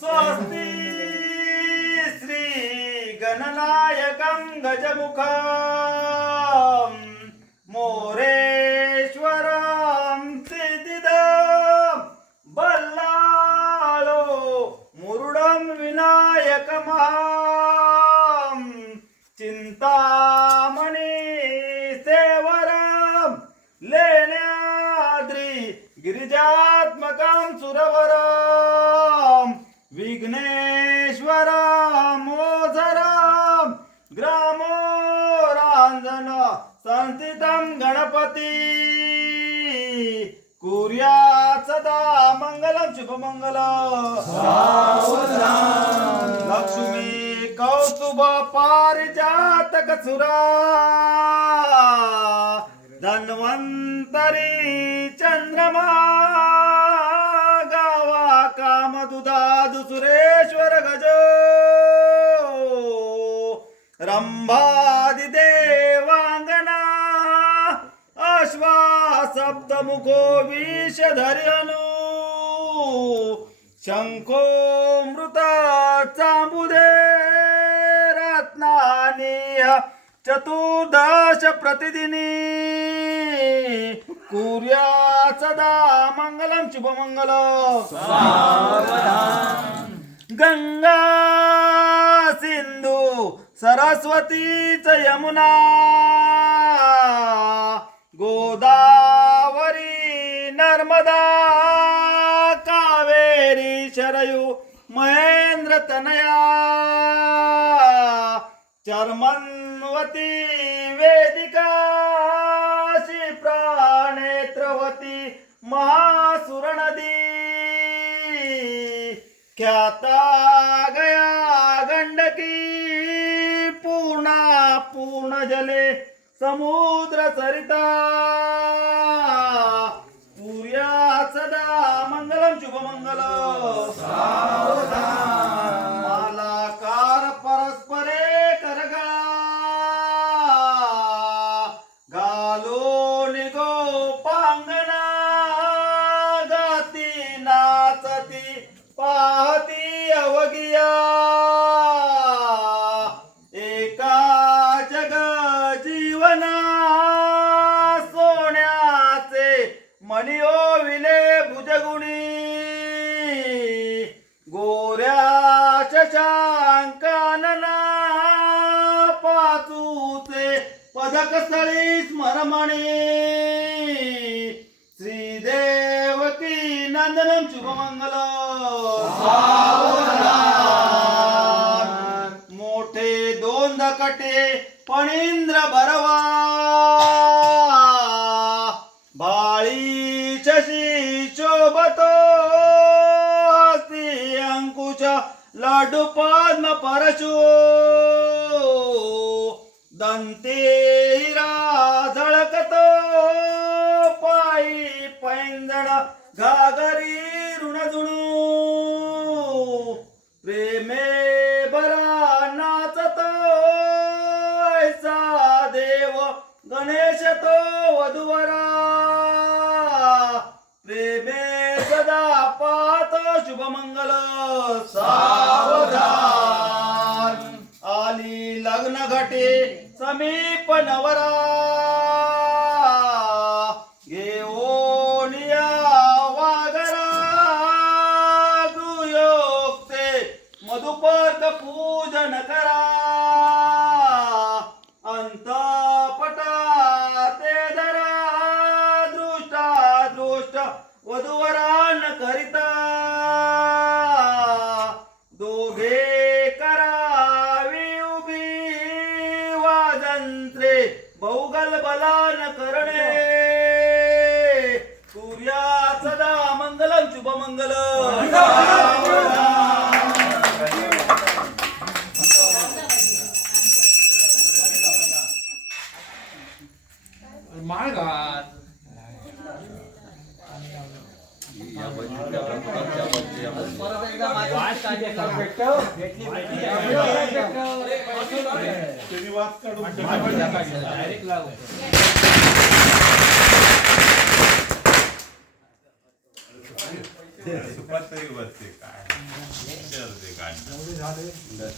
స్వస్తి శ్రీ గణనాయకం గజముఖం మోరేశ్వరం సిద్ధిదం బల్లాలో మురుడం వినాయకమహం చింతా गिरिजात्मकं सुरवरं विघ्नेश्वरं मोझरं ग्रामोराञ्जन संस्थितं गणपती। कुर्यात् सदा मङ्गलं शुभमङ्गलम् लक्ष्मी कौस्तुभ पारिजातकसुरा धन्वन्तरी चंद्रमा गावा कामदुदादु सुरेश्वर गज. रंभादि देवांगना अश्वा सप्तमुखो विषधर्यनु. शंखो मृता चांबुदे रत्नानि चतुर्दश प्रतिदिनी. कुर्या सदा मंगलम शुभमंगल. गंगा सिंधू सरस्वतीच यमुना. गोदावरी नर्मदा कावेरी शरयू महेंद्र तनया चर्मन्वती ख्याता गया गंडकी पूर्णा पूर्ण जले समुद्र सरिता पुर्या सदा मंगलम शुभमंगल योगिया एका जग जीवना सोन्याचे मणिओ विले भुजगुणी। गोऱ्या शशांकानना पाचूचे पदक स्थळी स्मरमणी। श्रीदेवकी नंदनम शुभमंगल पणींद्र बरवा. बाळी शशी शोभतो हस्ती अंकुश लाडू पद्म परशु दंते झळकतो. पायी पैंजण घागरी गणेश तो वधुवरा. प्रेमे सदा पाहतो शुभमंगल. सावधान. आली लग्न घटे समीप नवरा. घेऊन वागरा गुयोक्ते मधुपर्क पूजन करा. अंतपटा मंगलम शुभमंगल माळघाट डायरेक्ट लागू. सुपात तरी बसते काय विचारते काय